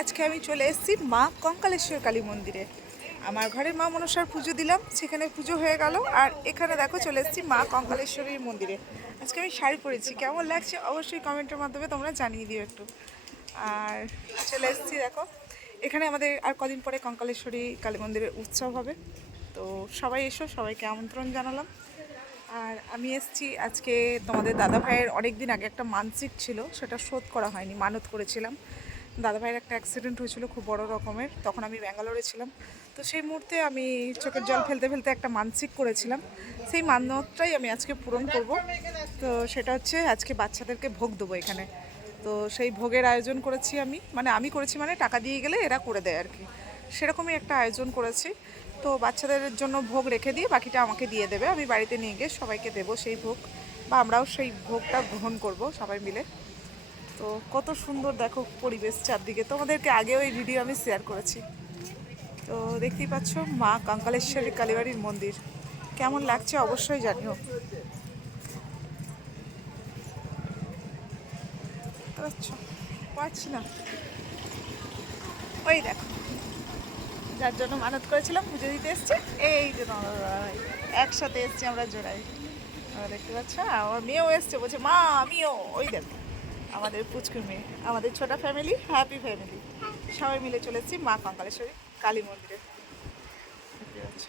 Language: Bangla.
আজকে আমি চলে এসেছি মা কঙ্কালেশ্বর কালী মন্দিরে। আমার ঘরে মা মনসার পুজো দিলাম, সেখানে পুজো হয়ে গেল। আর এখানে দেখো চলে এসেছি মা কঙ্কালেশ্বরীর মন্দিরে। আজকে আমি শাড়ি পরেছি, কেমন লাগছে অবশ্যই কমেন্টের মাধ্যমে তোমরা জানিয়ে দিও একটু। আর চলে এসেছি দেখো, এখানে আমাদের আর কদিন পরে কঙ্কালেশ্বরী কালী মন্দিরের উৎসব হবে। তো সবাই এসো, সবাইকে আমন্ত্রণ জানালাম। আর আমি এসেছি আজকে, তোমাদের দাদা ভাইয়ের অনেক দিন আগে একটা মানসিক ছিল, সেটা শোধ করা হয়নি, মানত করেছিলাম। দাদা ভাইয়ের একটা অ্যাক্সিডেন্ট হয়েছিল খুব বড় রকমের, তখন আমি ব্যাঙ্গালোরে ছিলাম। তো সেই মুহূর্তে আমি চোখের জল ফেলতে ফেলতে একটা মানসিক করেছিলাম, সেই মানতটাই আমি আজকে পূরণ করব। তো সেটা হচ্ছে আজকে বাচ্চাদেরকে ভোগ দেবো এখানে। তো সেই ভোগের আয়োজন করেছি আমি, মানে আমি করেছি, মানে টাকা দিয়ে গেলে এরা করে দেয় আর কি, সেরকমই একটা আয়োজন করেছি। তো বাচ্চাদের জন্য ভোগ রেখে দিয়ে বাকিটা আমাকে দিয়ে দেবে, আমি বাড়িতে নিয়ে গিয়ে সবাইকে দেবো সেই ভোগ, বা আমরাও সেই ভোগটা গ্রহণ করব সবাই মিলে। তো কত সুন্দর দেখো পরিবেশ চারদিকে, তোমাদেরকে আগেও এই ভিডিও আমি শেয়ার করেছি। তো দেখতেই পাচ্ছ মা কঙ্কালেশ্বরী কালীবাড়ির মন্দির, কেমন লাগছে অবশ্যই জানিও। আচ্ছা, পারছি না। ওই দেখো, যার জন্য মানত করেছিলাম পুজো দিতে এসছে, এই যে দাদাভাই, একসাথে এসছি আমরা জোড়াই। দেখতে পাচ্ছ, আমার মেয়েও এসছে, বলছে মা আমিও। ওই দেখো আমাদের পুচকুর মেয়ে, আমাদের ছোট ফ্যামিলি, হ্যাপি ফ্যামিলি, সবাই মিলে চলেছি মা কঙ্কালেশ্বরী কালী মন্দিরে। দেখতে পাচ্ছ।